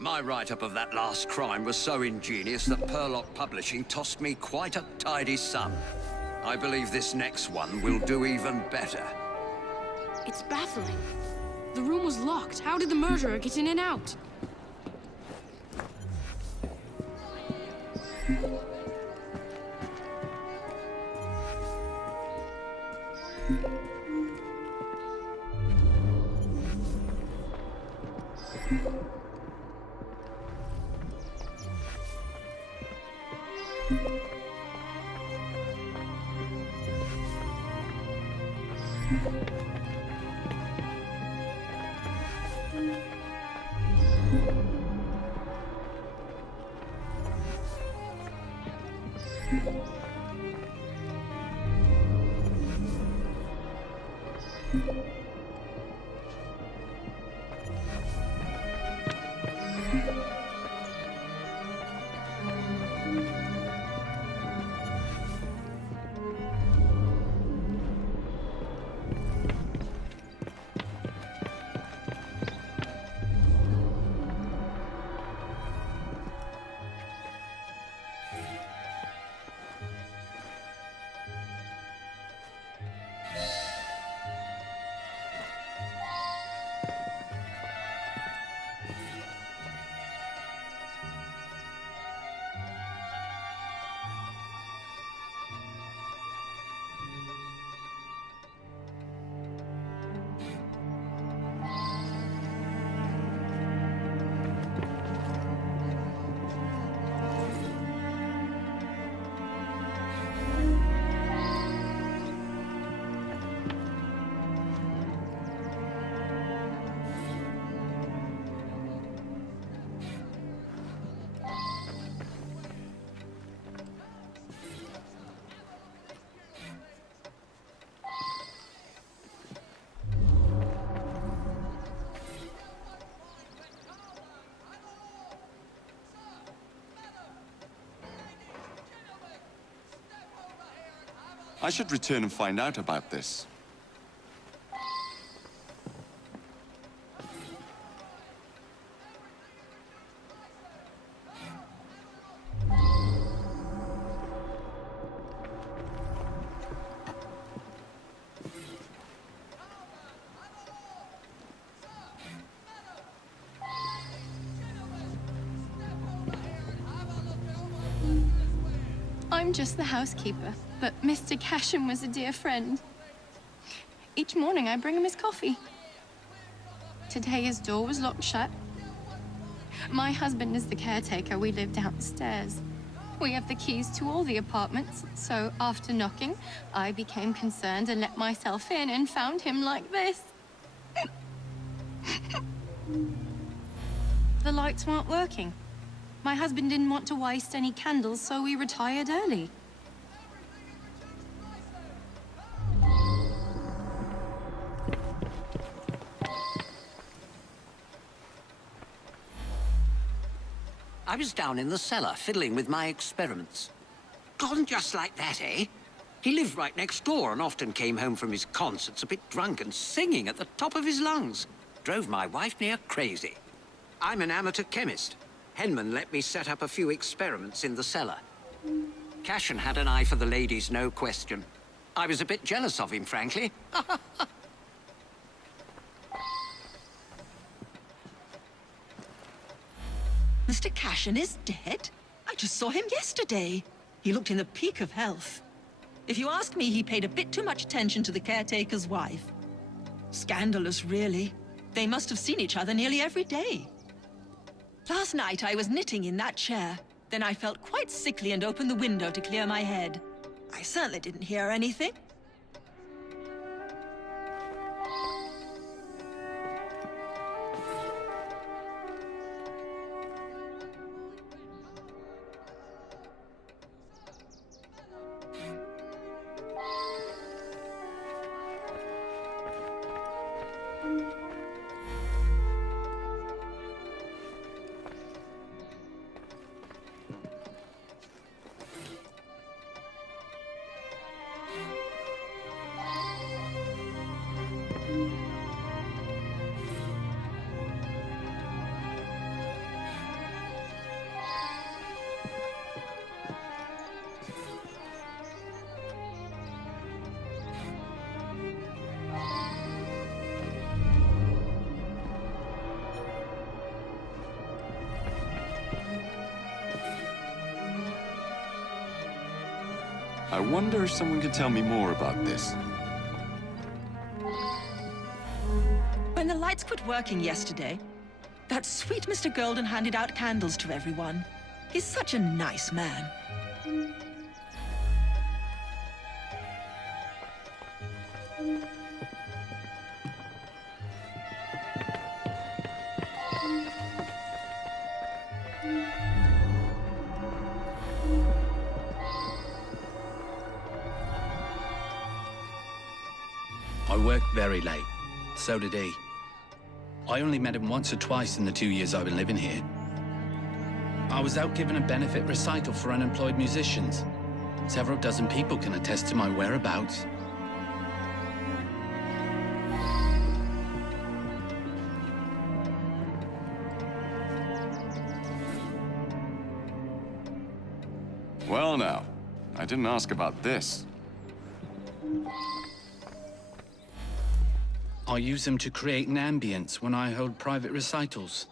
My write-up of that last crime was so ingenious that Perlock Publishing tossed me quite a tidy sum. I believe this next one will do even better. It's baffling. The room was locked. How did the murderer get in and out? I should return and find out about this. I'm just the housekeeper, but Mr. Casham was a dear friend. Each morning I bring him his coffee. Today his door was locked shut. My husband is the caretaker. We live downstairs. We have the keys to all the apartments, so after knocking, I became concerned and let myself in and found him like this. The lights weren't working. My husband didn't want to waste any candles, so we retired early. I was down in the cellar, fiddling with my experiments. Gone just like that, eh? He lived right next door and often came home from his concerts a bit drunk and singing at the top of his lungs. Drove my wife near crazy. I'm an amateur chemist. Henman let me set up a few experiments in the cellar. Cashin had an eye for the ladies, no question. I was a bit jealous of him, frankly. Mr. Cashin is dead? I just saw him yesterday. He looked in the peak of health. If you ask me, he paid a bit too much attention to the caretaker's wife. Scandalous, really. They must have seen each other nearly every day. Last night, I was knitting in that chair. Then I felt quite sickly and opened the window to clear my head. I certainly didn't hear anything. I wonder if someone could tell me more about this. When the lights quit working yesterday, that sweet Mr. Golden handed out candles to everyone. He's such a nice man. I worked very late. So did he. I only met him once or twice in the 2 years I've been living here. I was out giving a benefit recital for unemployed musicians. Several dozen people can attest to my whereabouts. Well now, I didn't ask about this. I use them to create an ambience when I hold private recitals.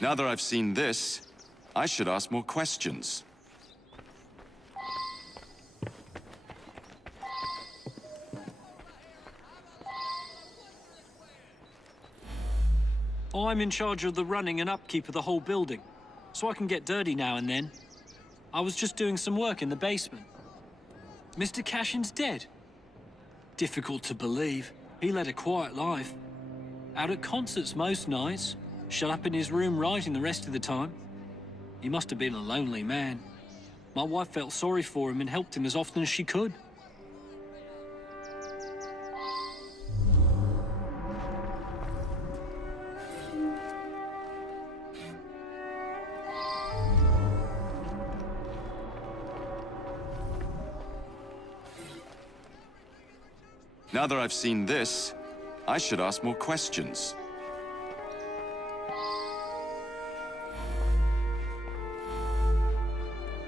Now that I've seen this, I should ask more questions. I'm in charge of the running and upkeep of the whole building, so I can get dirty now and then. I was just doing some work in the basement. Mr. Cashin's dead. Difficult to believe. He led a quiet life. Out at concerts most nights, shut up in his room writing the rest of the time. He must have been a lonely man. My wife felt sorry for him and helped him as often as she could. Now that I've seen this, I should ask more questions.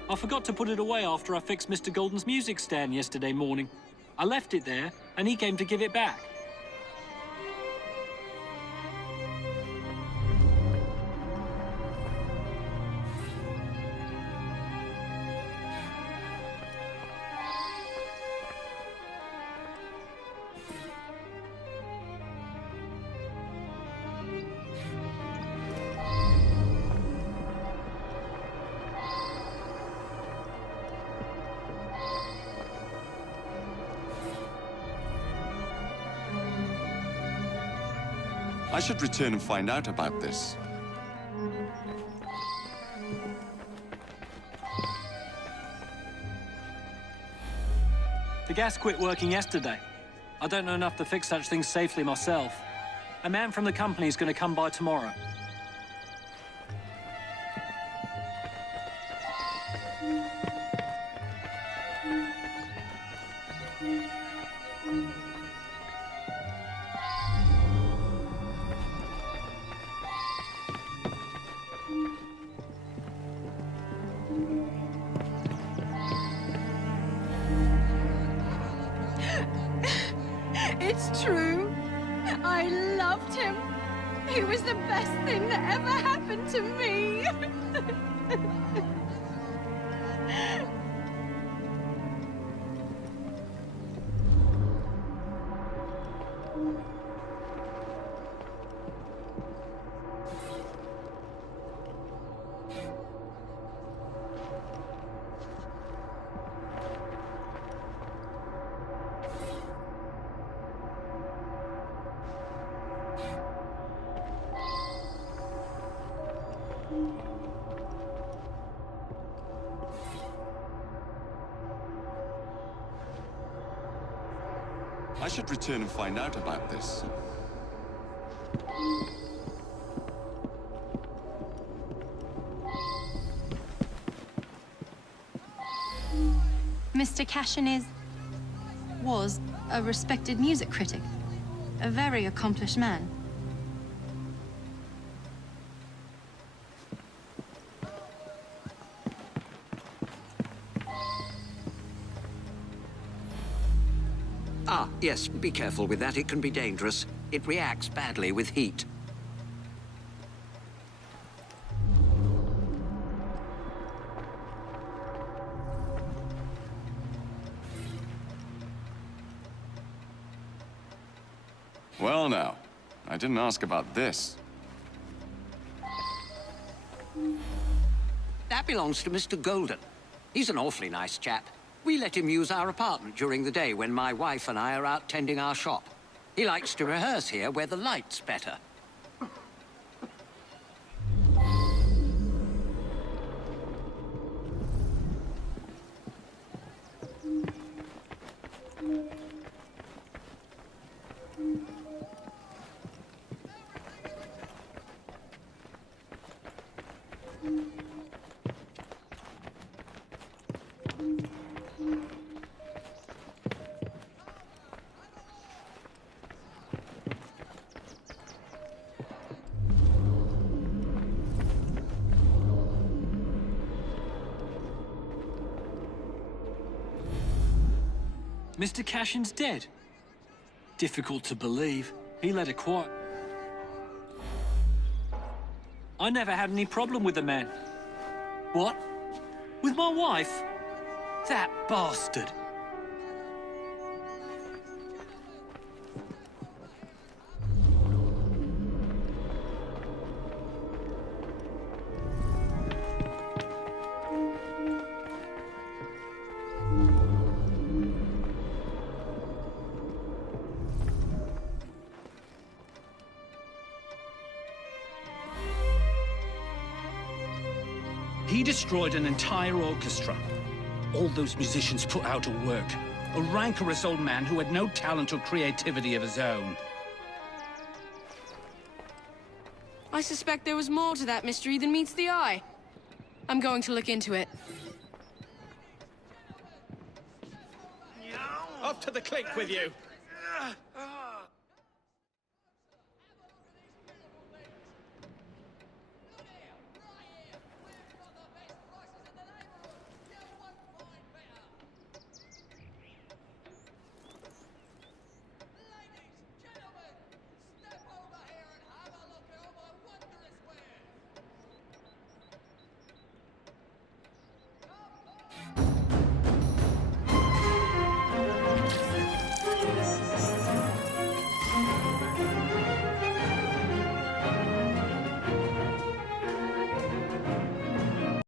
I forgot to put it away after I fixed Mr. Golden's music stand yesterday morning. I left it there, and he came to give it back. I should return and find out about this. The gas quit working yesterday. I don't know enough to fix such things safely myself. A man from the company is going to come by tomorrow. It's true. I loved him. He was the best thing that ever happened to me. I should return and find out about this. Mr. Cashin was a respected music critic, a very accomplished man. Ah, yes, be careful with that. It can be dangerous. It reacts badly with heat. Well now, I didn't ask about this. That belongs to Mr. Golden. He's an awfully nice chap. We let him use our apartment during the day when my wife and I are out tending our shop. He likes to rehearse here where the light's better. Mr. Cashin's dead. Difficult to believe. He led a quiet... I never had any problem with the man. What? With my wife? That bastard. He destroyed an entire orchestra. All those musicians put out of work. A rancorous old man who had no talent or creativity of his own. I suspect there was more to that mystery than meets the eye. I'm going to look into it. Up to the click with you!